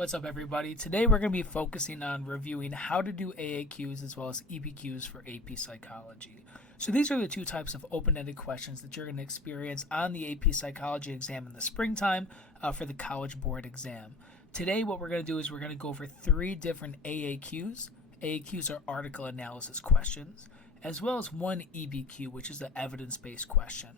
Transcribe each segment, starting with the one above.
What's up, everybody? Today we're going to be focusing on reviewing how to do AAQs as well as EBQs for AP Psychology. So these are the two types of open-ended questions that you're going to experience on the AP Psychology exam in the springtime for the College Board exam. Today what we're going to do is we're going to go over three different AAQs. AAQs are article analysis questions, as well as one EBQ, which is the evidence-based question.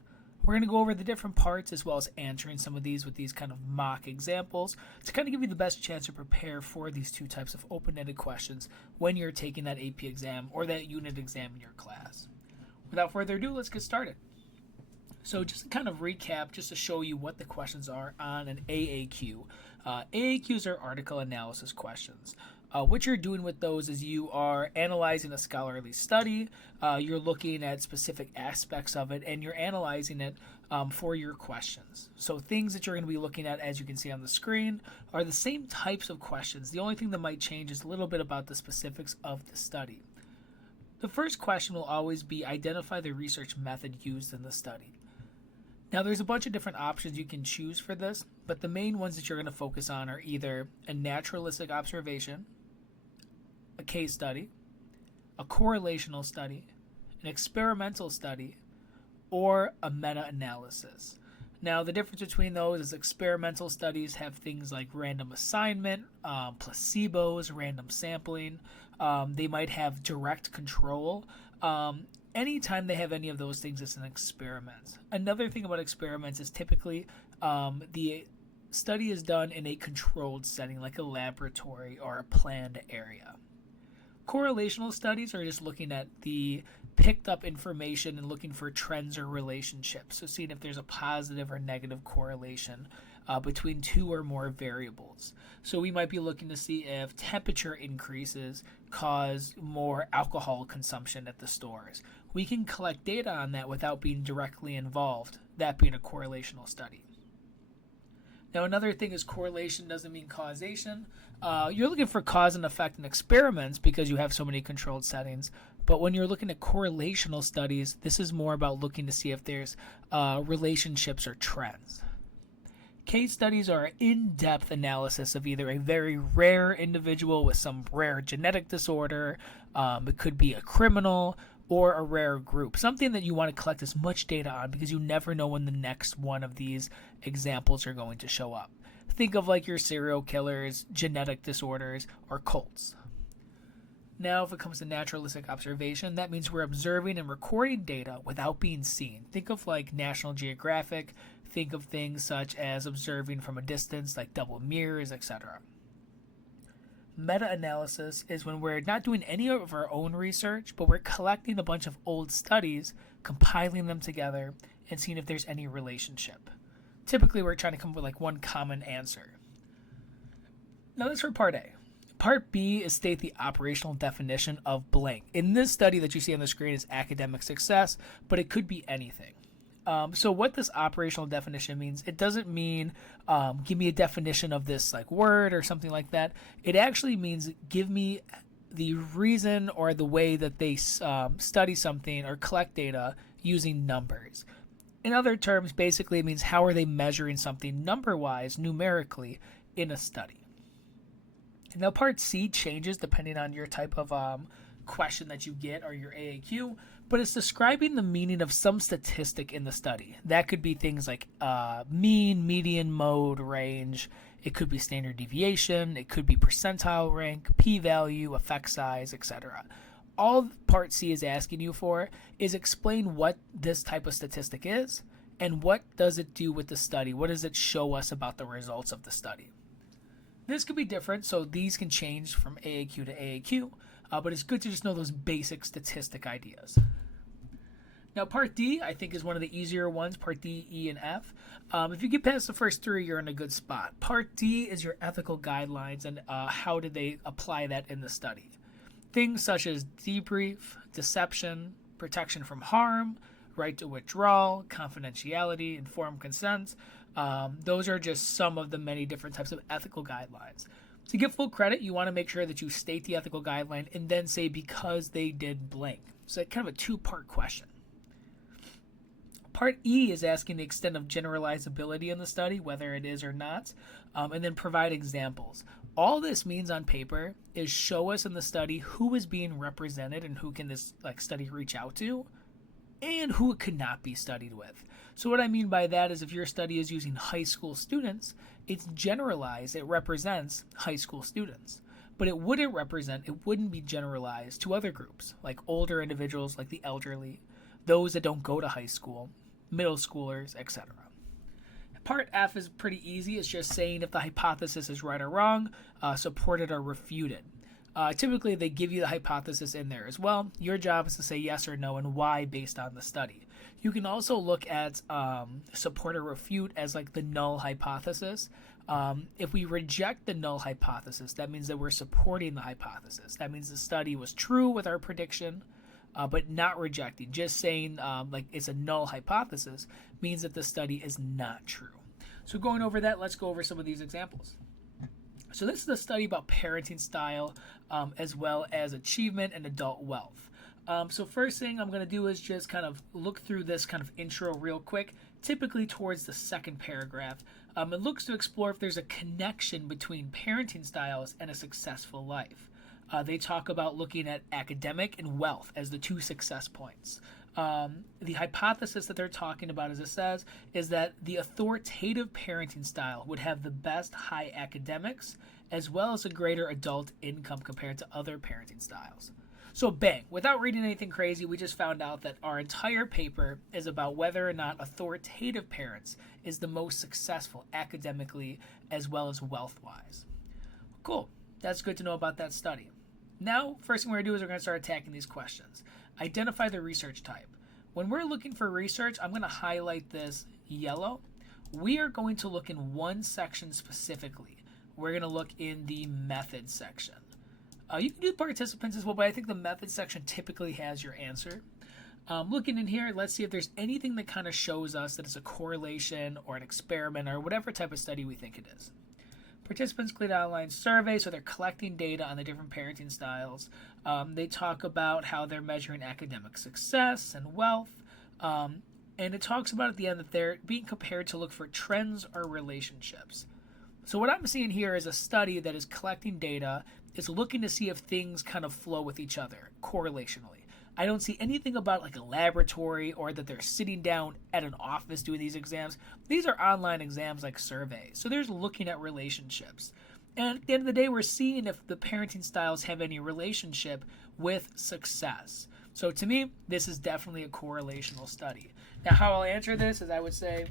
We're going to go over the different parts as well as answering some of these with these kind of mock examples to kind of give you the best chance to prepare for these two types of open-ended questions when you're taking that AP exam or that unit exam in your class. Without further ado, let's get started. So just to kind of recap, just to show you what the questions are on an AAQ. AAQs are article analysis questions. What you're doing with those is you are analyzing a scholarly study, you're looking at specific aspects of it, and you're analyzing it for your questions. So things that you're going to be looking at, as you can see on the screen, are the same types of questions. The only thing that might change is a little bit about the specifics of the study. The first question will always be identify the research method used in the study. Now there's a bunch of different options you can choose for this, but the main ones that you're going to focus on are either a naturalistic observation, a case study, a correlational study, an experimental study, or a meta-analysis. Now the difference between those is experimental studies have things like random assignment, placebos, random sampling. They might have direct control. Anytime they have any of those things, it's an experiment. Another thing about experiments is typically the study is done in a controlled setting like a laboratory or a planned area. Correlational studies are just looking at the picked up information and looking for trends or relationships. So seeing if there's a positive or negative correlation between two or more variables. So we might be looking to see if temperature increases cause more alcohol consumption at the stores. We can collect data on that without being directly involved, that being a correlational study. Now another thing is correlation doesn't mean causation. You're looking for cause and effect in experiments because you have so many controlled settings. But when you're looking at correlational studies, this is more about looking to see if there's relationships or trends. Case studies are an in-depth analysis of either a very rare individual with some rare genetic disorder, it could be a criminal, or a rare group. Something that you want to collect as much data on because you never know when the next one of these examples are going to show up. Think of like your serial killers, genetic disorders, or cults. Now, if it comes to naturalistic observation, that means we're observing and recording data without being seen. Think of like National Geographic. Think of things such as observing from a distance, like double mirrors, etc. Meta-analysis is when we're not doing any of our own research, but we're collecting a bunch of old studies, compiling them together, and seeing if there's any relationship. Typically, we're trying to come up with like one common answer. Now that's for part A. Part B is state the operational definition of blank. In this study that you see on the screen is academic success, but it could be anything. So what this operational definition means, it doesn't mean give me a definition of this like word or something like that. It actually means give me the reason or the way that they study something or collect data using numbers. In other terms, basically it means how are they measuring something number-wise, numerically, in a study. Now part C changes depending on your type of question that you get or your AAQ, but it's describing the meaning of some statistic in the study. That could be things like mean, median, mode, range. It could be standard deviation. It could be percentile rank, p-value, effect size, etc. All part C is asking you for is explain what this type of statistic is and what does it do with the study. What does it show us about the results of the study? This could be different, so these can change from AAQ to AAQ, but it's good to just know those basic statistic ideas. Now, Part D, I think, is one of the easier ones, Part D, E, and F. If you get past the first three, you're in a good spot. Part D is your ethical guidelines and how did they apply that in the study. Things such as debrief, deception, protection from harm, right to withdrawal, confidentiality, informed consent. Those are just some of the many different types of ethical guidelines. To get full credit, you want to make sure that you state the ethical guideline and then say because they did blank. So kind of a two-part question. Part E is asking the extent of generalizability in the study, whether it is or not, and then provide examples. All this means on paper is show us in the study who is being represented and who can this study reach out to, and who it could not be studied with. So what I mean by that is if your study is using high school students, it's generalized, it represents high school students. But it wouldn't be generalized to other groups, like older individuals, like the elderly, those that don't go to high school, middle schoolers, etc. Part F is pretty easy. It's just saying if the hypothesis is right or wrong, supported or refuted. Typically, they give you the hypothesis in there as well. Your job is to say yes or no and why based on the study. You can also look at support or refute as like the null hypothesis. If we reject the null hypothesis, that means that we're supporting the hypothesis. That means the study was true with our prediction, but not rejecting. Just saying like it's a null hypothesis means that the study is not true. So going over that, let's go over some of these examples. So this is a study about parenting style as well as achievement and adult wealth. So first thing I'm going to do is just kind of look through this kind of intro real quick, typically towards the second paragraph. It looks to explore if there's a connection between parenting styles and a successful life. They talk about looking at academic and wealth as the two success points. The hypothesis that they're talking about, as it says, is that the authoritative parenting style would have the best high academics as well as a greater adult income compared to other parenting styles. So bang, without reading anything crazy, we just found out that our entire paper is about whether or not authoritative parents is the most successful academically as well as wealth-wise. Cool, that's good to know about that study. Now, first thing we're going to do is we're going to start attacking these questions. Identify the research type. When we're looking for research, I'm going to highlight this yellow. We are going to look in one section specifically. We're going to look in the method section. You can do participants as well, but I think the method section typically has your answer. Looking in here, let's see if there's anything that kind of shows us that it's a correlation or an experiment or whatever type of study we think it is. Participants complete an online survey, so they're collecting data on the different parenting styles. They talk about how they're measuring academic success and wealth. And it talks about at the end that they're being compared to look for trends or relationships. So what I'm seeing here is a study that is collecting data, is looking to see if things kind of flow with each other correlationally. I don't see anything about like a laboratory or that they're sitting down at an office doing these exams. These are online exams like surveys. So they're looking at relationships. And at the end of the day, we're seeing if the parenting styles have any relationship with success. So to me, this is definitely a correlational study. Now, how I'll answer this is I would say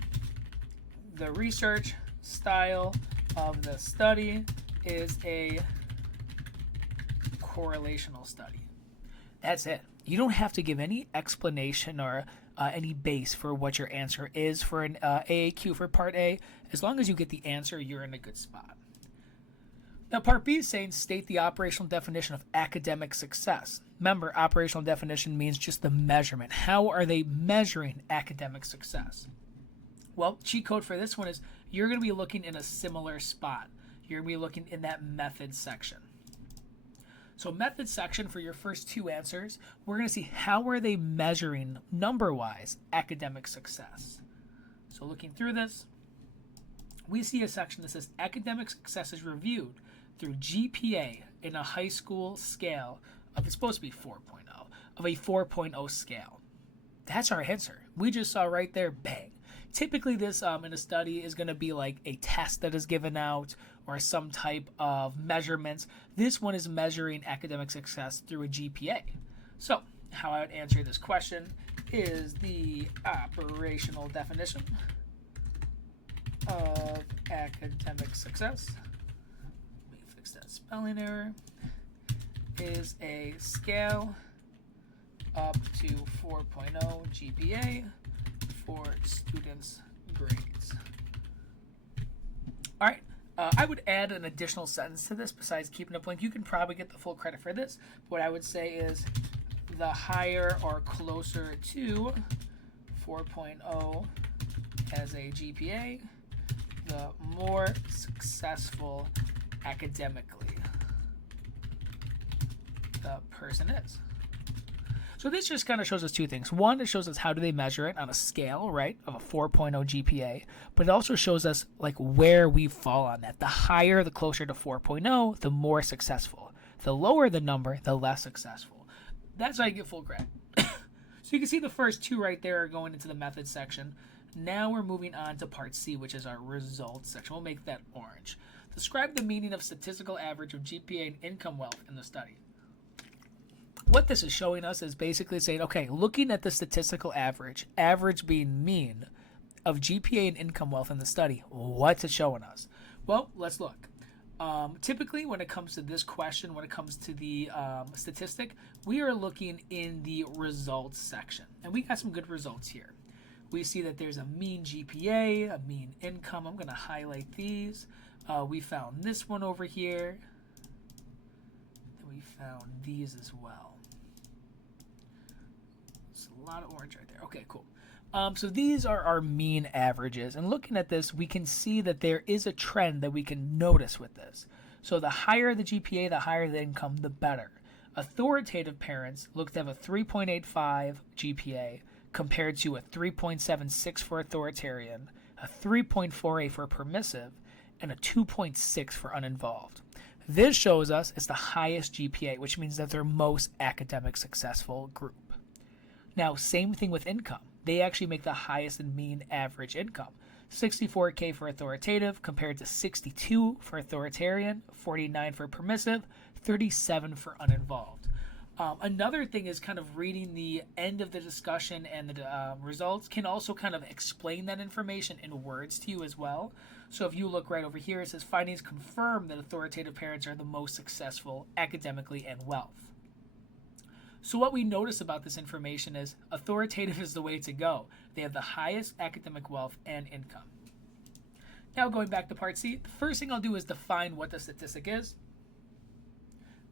the research style of the study is a correlational study. That's it. You don't have to give any explanation or any base for what your answer is for an AAQ for Part A. As long as you get the answer, you're in a good spot. Now, Part B is saying state the operational definition of academic success. Remember, operational definition means just the measurement. How are they measuring academic success? Well, cheat code for this one is you're going to be looking in a similar spot. You're going to be looking in that method section. So method section for your first two answers, we're going to see how are they measuring number-wise academic success. So looking through this, we see a section that says academic success is reviewed through GPA in a high school scale of, it's supposed to be 4.0, of a 4.0 scale. That's our answer. We just saw right there, bang. Typically this in a study is going to be like a test that is given out or some type of measurements. This one is measuring academic success through a GPA. So how I would answer this question is the operational definition of academic success. Let me fix that spelling error. Is a scale up to 4.0 GPA for students' grades. All right. I would add an additional sentence to this besides keeping a blank. You can probably get the full credit for this. What I would say is the higher or closer to 4.0 as a GPA, the more successful academically the person is. So this just kind of shows us two things. One, it shows us how do they measure it on a scale, right, of a 4.0 GPA, but it also shows us like where we fall on that. The higher, the closer to 4.0, the more successful. The lower the number, the less successful. That's how you get full credit. So you can see the first two right there are going into the methods section. Now we're moving on to part C, which is our results section. We'll make that orange. Describe the meaning of statistical average of GPA and income wealth in the study. What this is showing us is basically saying, okay, looking at the statistical average, average being mean, of GPA and income wealth in the study, what's it showing us? Well, let's look. Typically, when it comes to this question, when it comes to the statistic, we are looking in the results section. And we got some good results here. We see that there's a mean GPA, a mean income. I'm going to highlight these. We found this one over here. And we found these as well. It's a lot of orange right there. Okay, cool. So these are our mean averages. And looking at this, we can see that there is a trend that we can notice with this. So the higher the GPA, the higher the income, the better. Authoritative parents look to have a 3.85 GPA compared to a 3.76 for authoritarian, a 3.48 for permissive, and a 2.6 for uninvolved. This shows us it's the highest GPA, which means that they're most academic successful group. Now, same thing with income. They actually make the highest and mean average income. 64K for authoritative compared to 62 for authoritarian, 49 for permissive, 37 for uninvolved. Another thing is kind of reading the end of the discussion and the results can also kind of explain that information in words to you as well. So if you look right over here, it says findings confirm that authoritative parents are the most successful academically and wealth. So what we notice about this information is authoritative is the way to go. They have the highest academic wealth and income. Now going back to part C, the first thing I'll do is define what the statistic is.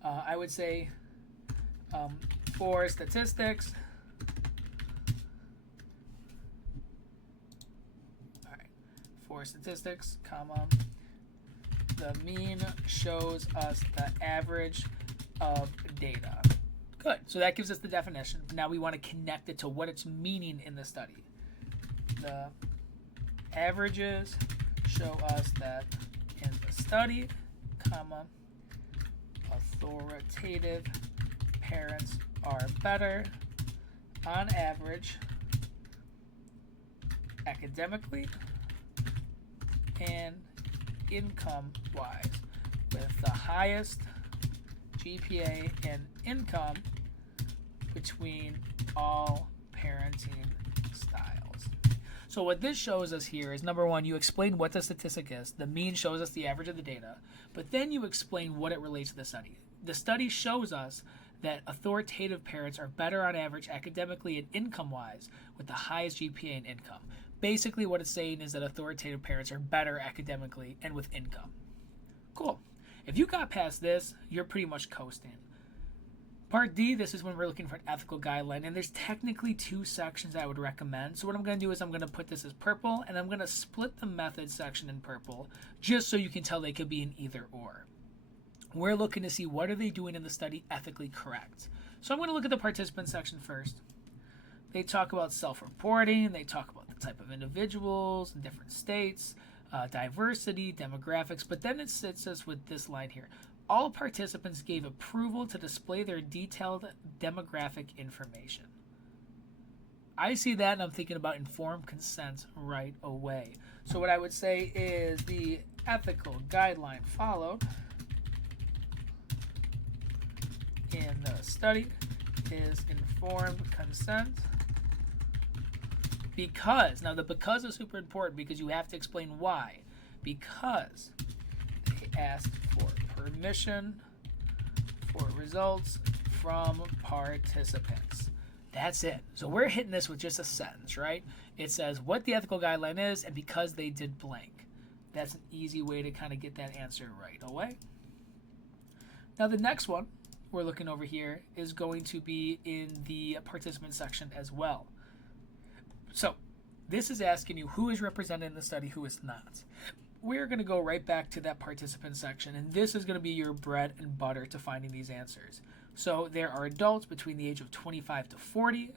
I would say for statistics, for statistics, comma, the mean shows us the average of data. Good. So that gives us the definition. Now we want to connect it to what it's meaning in the study. The averages show us that in the study, comma, authoritative parents are better on average academically and income-wise, with the highest GPA and income between all parenting styles. So what this shows us here is, number one, you explain what the statistic is. The mean shows us the average of the data, but then you explain what it relates to the study. The study shows us that authoritative parents are better on average academically and income-wise with the highest GPA and income. Basically what it's saying is that authoritative parents are better academically and with income. Cool. If you got past this, you're pretty much coasting. Part D, this is when we're looking for an ethical guideline, and there's technically two sections I would recommend. So what I'm going to do is I'm going to put this as purple, and I'm going to split the method section in purple, just so you can tell they could be in either or. We're looking to see what are they doing in the study ethically correct. So I'm going to look at the participant section first. They talk about self-reporting, they talk about the type of individuals in different states, diversity, demographics, but then it sits us with this line here. All participants gave approval to display their detailed demographic information. I see that and I'm thinking about informed consent right away. So what I would say is the ethical guideline followed in the study is informed consent. Because, now the because is super important because you have to explain why. Because they asked for permission for results from participants. That's it. So we're hitting this with just a sentence, right? It says what the ethical guideline is and because they did blank. That's an easy way to kind of get that answer right away. Now the next one we're looking over here is going to be in the participant section as well. So this is asking you who is represented in the study, who is not. We're going to go right back to that participant section, and this is going to be your bread and butter to finding these answers. So there are adults between the age of 25 to 40,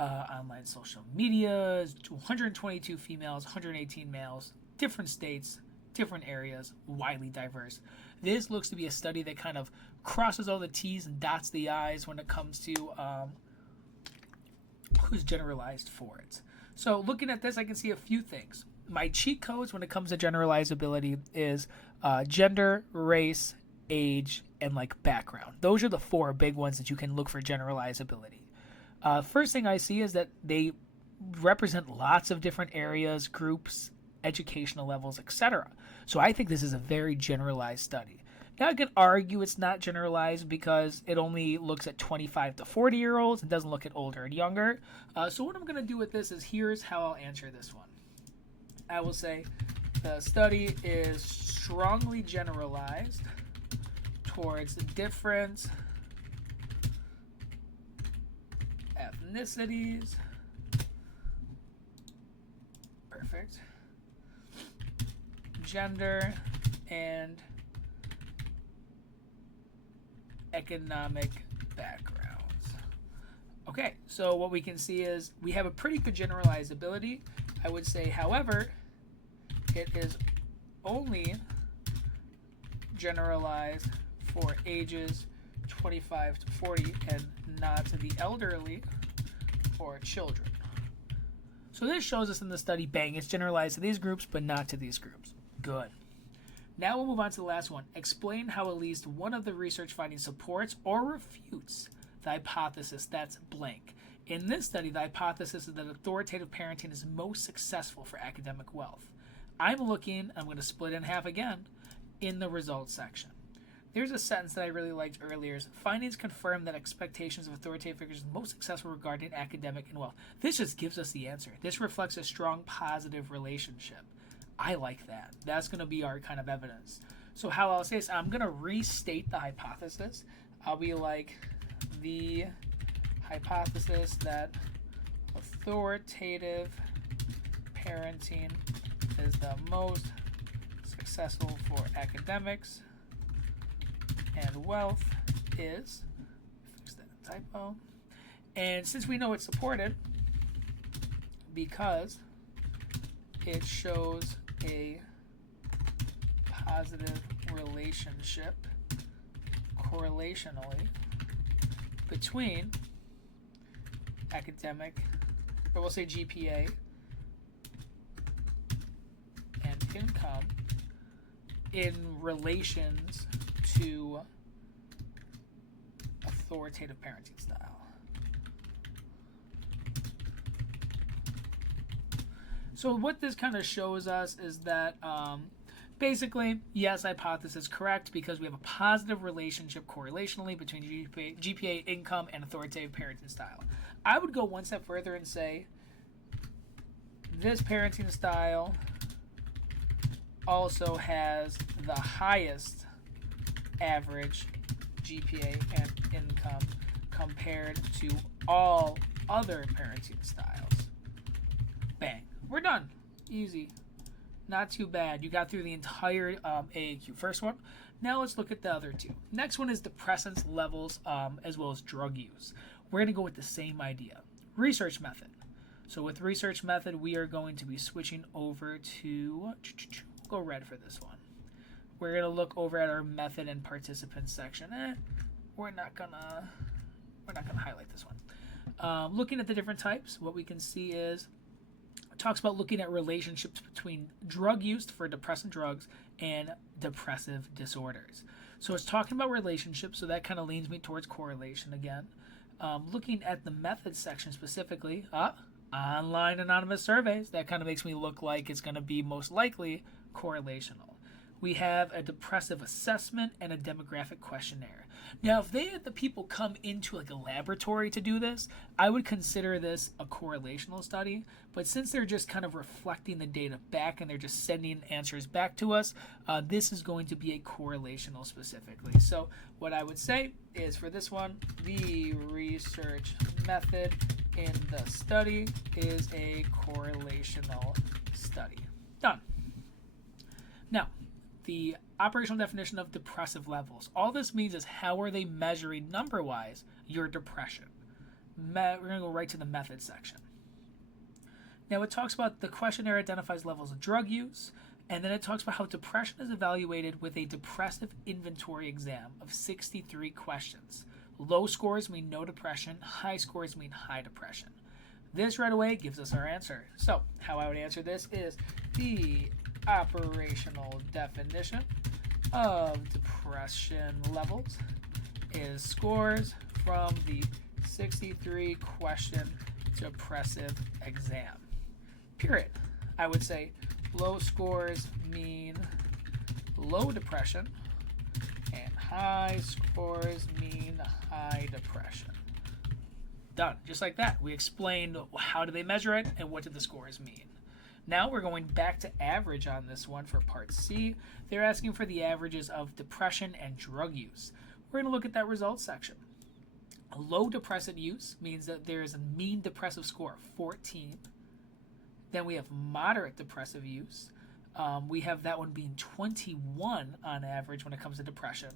online social media, 122 females, 118 males, different states, different areas, widely diverse. This looks to be a study that kind of crosses all the T's and dots the I's when it comes to who's generalized for it. So looking at this, I can see a few things. My cheat codes when it comes to generalizability is gender, race, age, and like background. Those are the four big ones that you can look for generalizability. First thing I see is that they represent lots of different areas, groups, educational levels, etc. So I think this is a very generalized study. Now I can argue it's not generalized because it only looks at 25 to 40-year-olds and doesn't look at older and younger. So what I'm going to do with this is here's how I'll answer this one. I will say the study is strongly generalized towards different ethnicities. Perfect. Gender and economic backgrounds. Okay, so what we can see is we have a pretty good generalizability. I would say, however, it is only generalized for ages 25 to 40 and not to the elderly or children. So this shows us in the study, bang, it's generalized to these groups but not to these groups. Good. Now we'll move on to the last one. Explain how at least one of the research findings supports or refutes the hypothesis that's blank. In this study, the hypothesis is that authoritative parenting is most successful for academic wealth. I'm going to split in half again, in the results section. There's a sentence that I really liked earlier. Findings confirm that expectations of authoritative figures is most successful regarding academic and wealth. This just gives us the answer. This reflects a strong positive relationship. I like that. That's going to be our kind of evidence. So how I'll say this, I'm going to restate the hypothesis. I'll be like, the hypothesis that authoritative parenting is the most successful for academics and wealth is, fix that typo, and since we know it's supported because it shows a positive relationship correlationally between academic, or we'll say GPA, and income in relations to authoritative parenting style. So what this kind of shows us is that basically, yes, hypothesis correct because we have a positive relationship correlationally between GPA, income, and authoritative parenting style. I would go one step further and say this parenting style also has the highest average GPA and income compared to all other parenting styles. Bang. We're done. Easy. Not too bad. You got through the entire AAQ. First one. Now let's look at the other two. Next one is depressants levels as well as drug use. We're going to go with the same idea. Research method. So with research method, we are going to be switching over to, go red for this one. We're going to look over at our method and participants section. We're not gonna highlight this one. Looking at the different types, what we can see is it talks about looking at relationships between drug use for depressant drugs and depressive disorders. So it's talking about relationships, so that kind of leans me towards correlation again. Looking at the methods section specifically, online anonymous surveys, that kind of makes me look like it's going to be most likely correlational. We have a depressive assessment and a demographic questionnaire. Now, if they had the people come into like a laboratory to do this, I would consider this a correlational study. But since they're just kind of reflecting the data back and they're just sending answers back to us, this is going to be a correlational specifically. So what I would say is for this one, the research method in the study is a correlational study. Done. Now, the operational definition of depressive levels. All this means is how are they measuring number-wise your depression. We're going to go right to the method section. Now it talks about the questionnaire identifies levels of drug use, and then it talks about how depression is evaluated with a depressive inventory exam of 63 questions. Low scores mean no depression, high scores mean high depression. This right away gives us our answer. So how I would answer this is the operational definition of depression levels is scores from the 63 question depressive exam. Period. I would say low scores mean low depression and high scores mean high depression. Done. Just like that. We explained how do they measure it and what do the scores mean. Now we're going back to average on this one for part C. They're asking for the averages of depression and drug use. We're going to look at that results section. Low depressant use means that there is a mean depressive score of 14. Then we have moderate depressive use. We have that one being 21 on average when it comes to depression.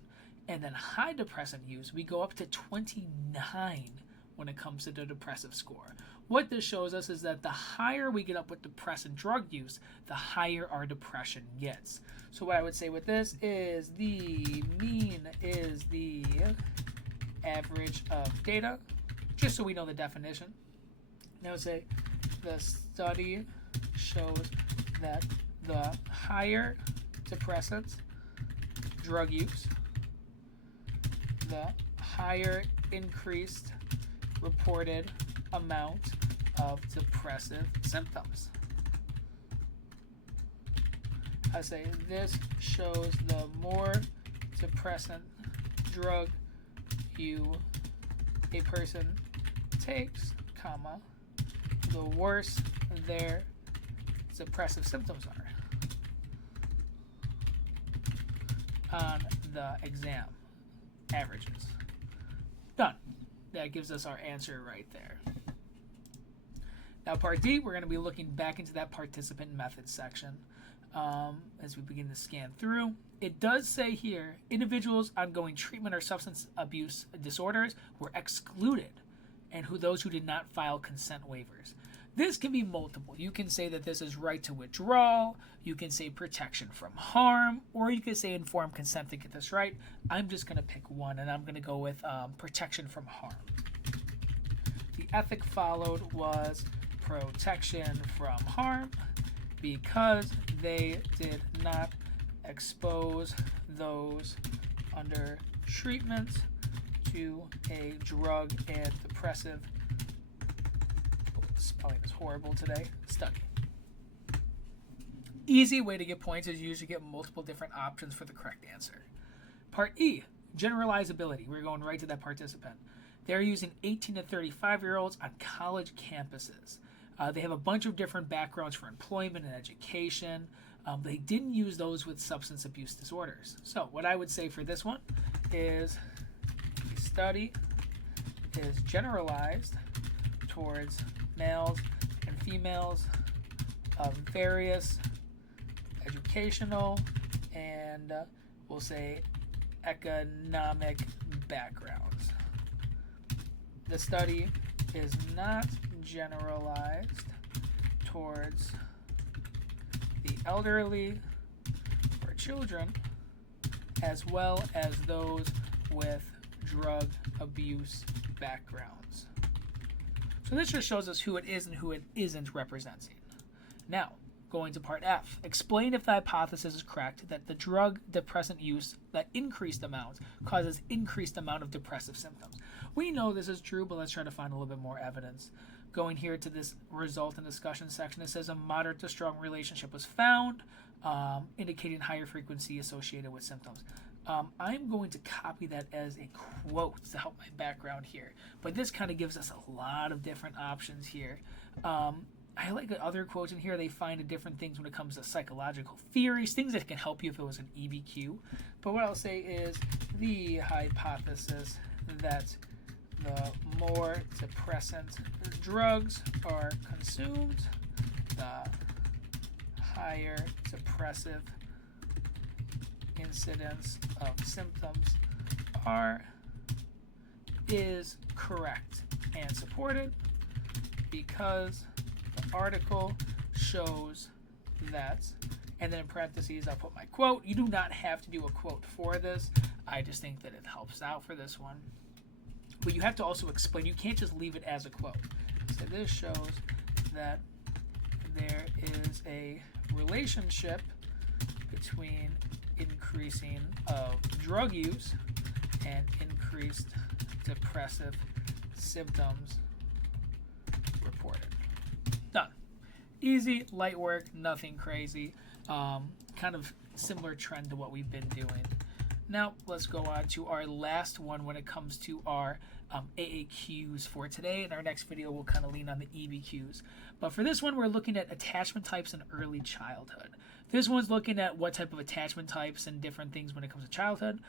And then high depressant use, we go up to 29 when it comes to the depressive score. What this shows us is that the higher we get up with depressant drug use, the higher our depression gets. So what I would say with this is the mean is the average of data, just so we know the definition. Now say the study shows that the higher depressant drug use, the higher increased reported amount of depressive symptoms. I say this shows the more depressant drug a person takes, comma, the worse their depressive symptoms are on the exam averages. Done. That gives us our answer right there. Now part D, we're going to be looking back into that participant method section as we begin to scan through. It does say here, individuals undergoing treatment or substance abuse disorders were excluded, and those who did not file consent waivers. This can be multiple. You can say that this is right to withdrawal, you can say protection from harm, or you can say informed consent to get this right. I'm just going to pick one, and I'm going to go with protection from harm. The ethic followed was protection from harm because they did not expose those under treatment to a drug and depressive, spelling is horrible today, study. Easy way to get points is you usually get multiple different options for the correct answer. Part E, generalizability. We're going right to that participant. They're using 18 to 35-year-olds on college campuses. They have a bunch of different backgrounds for employment and education. They didn't use those with substance abuse disorders. So what I would say for this one is the study is generalized towards males and females of various educational and we'll say economic backgrounds. The study is not generalized towards the elderly or children as well as those with drug abuse backgrounds. So this just shows us who it is and who it isn't representing. Now, going to part F. Explain if the hypothesis is correct that the drug depressant use, that increased amount, causes increased amount of depressive symptoms. We know this is true, but let's try to find a little bit more evidence. Going here to this result and discussion section, it says a moderate to strong relationship was found, indicating higher frequency associated with symptoms. I'm going to copy that as a quote to help my background here, but this kind of gives us a lot of different options here. I like the other quotes in here. They find different things when it comes to psychological theories, things that can help you if it was an EBQ. But what I'll say is the hypothesis that the more depressant drugs are consumed, the higher depressive incidence of symptoms is correct and supported because the article shows that, and then in parentheses I'll put my quote. You do not have to do a quote for this. I just think that it helps out for this one. But you have to also explain. You can't just leave it as a quote. So this shows that there is a relationship between increasing of drug use and increased depressive symptoms reported. Done. Easy, light work, nothing crazy. Kind of similar trend to what we've been doing. Now let's go on to our last one when it comes to our AAQs for today. In our next video, we'll kind of lean on the EBQs. But for this one, we're looking at attachment types in early childhood. This one's looking at what type of attachment types and different things when it comes to childhood.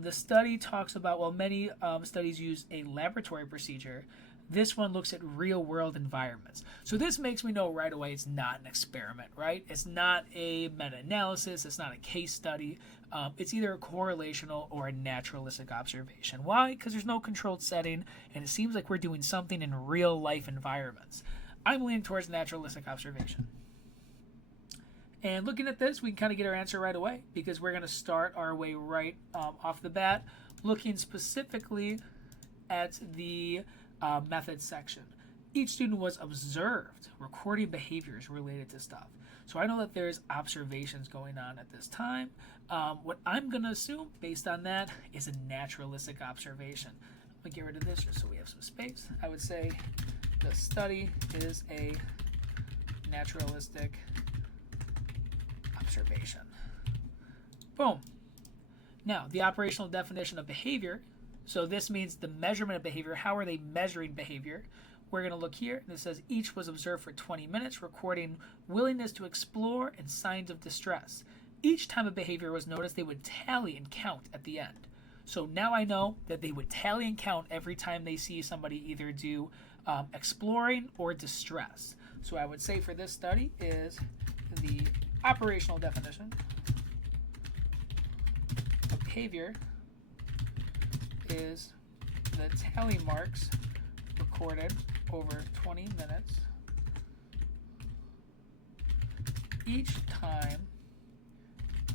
The study talks about, well, many studies use a laboratory procedure. This one looks at real-world environments. So this makes me know right away it's not an experiment, right? It's not a meta-analysis. It's not a case study. It's either a correlational or a naturalistic observation. Why? Because there's no controlled setting, and it seems like we're doing something in real-life environments. I'm leaning towards naturalistic observation. And looking at this, we can kind of get our answer right away because we're going to start our way right off the bat, looking specifically at the method section. Each student was observed recording behaviors related to stuff. So I know that there's observations going on at this time. What I'm going to assume based on that is a naturalistic observation. I'm going to get rid of this just so we have some space. I would say the study is a naturalistic observation. Boom. Now, the operational definition of behavior. So this means the measurement of behavior. How are they measuring behavior? We're going to look here, and it says each was observed for 20 minutes, recording willingness to explore and signs of distress. Each time a behavior was noticed, they would tally and count at the end. So now I know that they would tally and count every time they see somebody either do exploring or distress. So I would say for this study is the operational definition of behavior is the tally marks recorded over 20 minutes each time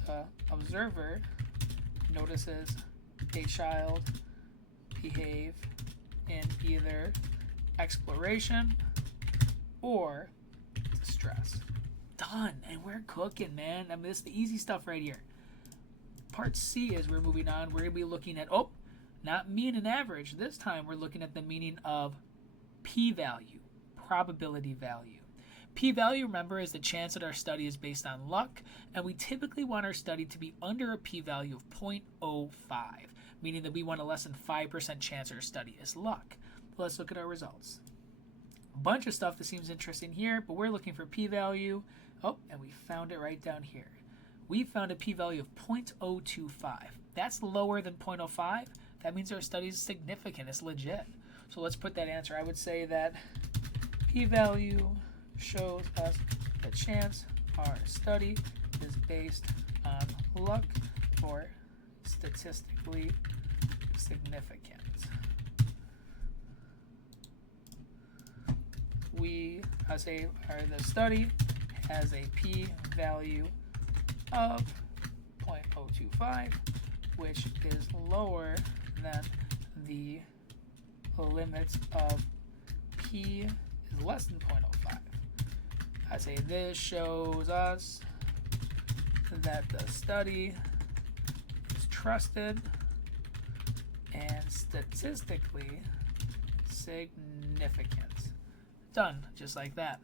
the observer notices a child behave in either exploration or distress. Done. And we're cooking, man. I mean, this is the easy stuff right here. Part C is we're moving on. We're going to be looking at, not mean and average. This time we're looking at the meaning of p-value, probability value. P-value, remember, is the chance that our study is based on luck, and we typically want our study to be under a p-value of 0.05, meaning that we want a less than 5% chance our study is luck. Let's look at our results. A bunch of stuff that seems interesting here, but we're looking for p-value. And we found it right down here. We found a p-value of 0.025. That's lower than 0.05. That means our study is significant. It's legit. So let's put that answer. I would say that p-value shows us the chance our study is based on luck or statistically significant. The study has a p-value of 0.025, which is lower than the limits of p is less than 0.05. I say this shows us that the study is trusted and statistically significant. Done, just like that.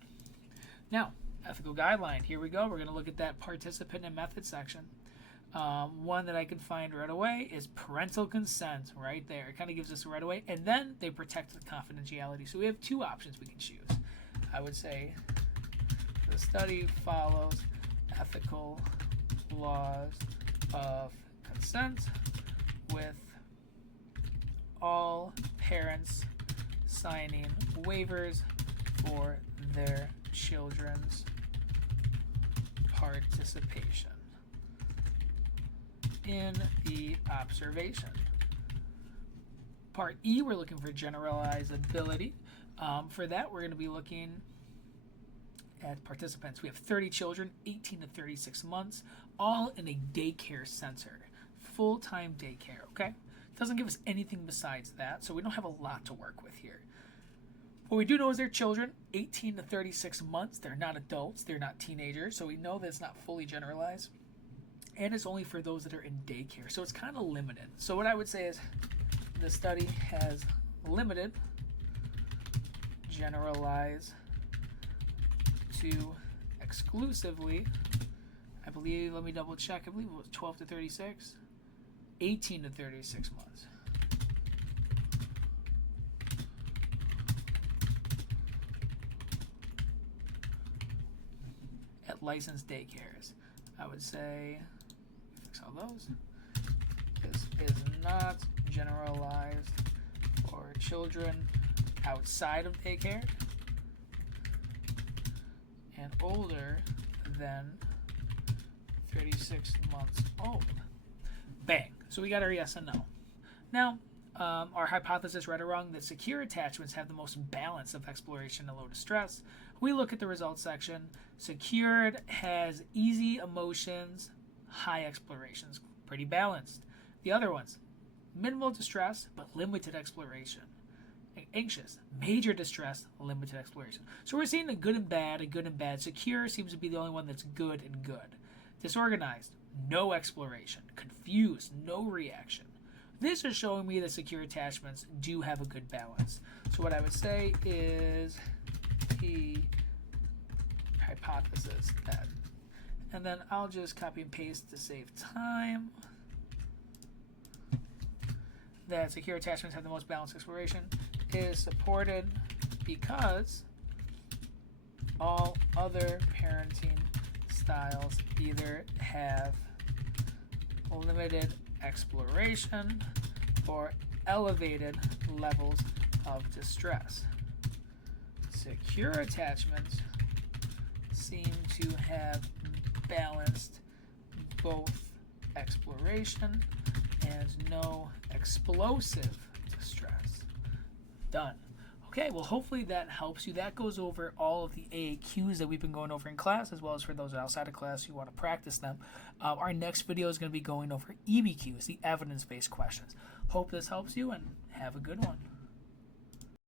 Now, ethical guideline. Here we go. We're going to look at that participant and method section. One that I can find right away is parental consent right there. It kind of gives us right away. And then they protect the confidentiality. So we have two options we can choose. I would say the study follows ethical laws of consent with all parents signing waivers for their children's participation. in the observation. Part E, we're looking for generalizability. For that, we're going to be looking at participants. We have 30 children, 18 to 36 months, all in a daycare center, full-time daycare, okay? Doesn't give us anything besides that, so we don't have a lot to work with here. What we do know is they're children, 18 to 36 months. They're not adults, they're not teenagers, so we know that it's not fully generalized. And it's only for those that are in daycare, so it's kind of limited. So what I would say is the study has limited generalize to exclusively, I believe, let me double check, I believe it was 12 to 36, 18 to 36 months. At licensed daycares. I would say, fix all those. This is not generalized for children outside of daycare and older than 36 months old. Bang. So we got our yes and no. Now, our hypothesis, right or wrong, that secure attachments have the most balance of exploration and low distress. We look at the results section. Secured has easy emotions, high explorations, pretty balanced. The other ones, minimal distress, but limited exploration. Anxious, major distress, limited exploration. So we're seeing a good and bad, a good and bad. Secure seems to be the only one that's good and good. Disorganized, no exploration. Confused, no reaction. This is showing me that secure attachments do have a good balance. So what I would say is the hypothesis that. And then I'll just copy and paste to save time. That secure attachments have the most balanced exploration is supported because all other parenting styles either have limited exploration or elevated levels of distress. Secure attachments seem to have balanced both exploration and no explosive distress. Done. Okay, well, hopefully that helps you. That goes over all of the AAQs that we've been going over in class, as well as for those outside of class who want to practice them. Our next video is going to be going over EBQs, the evidence-based questions. Hope this helps you, and have a good one.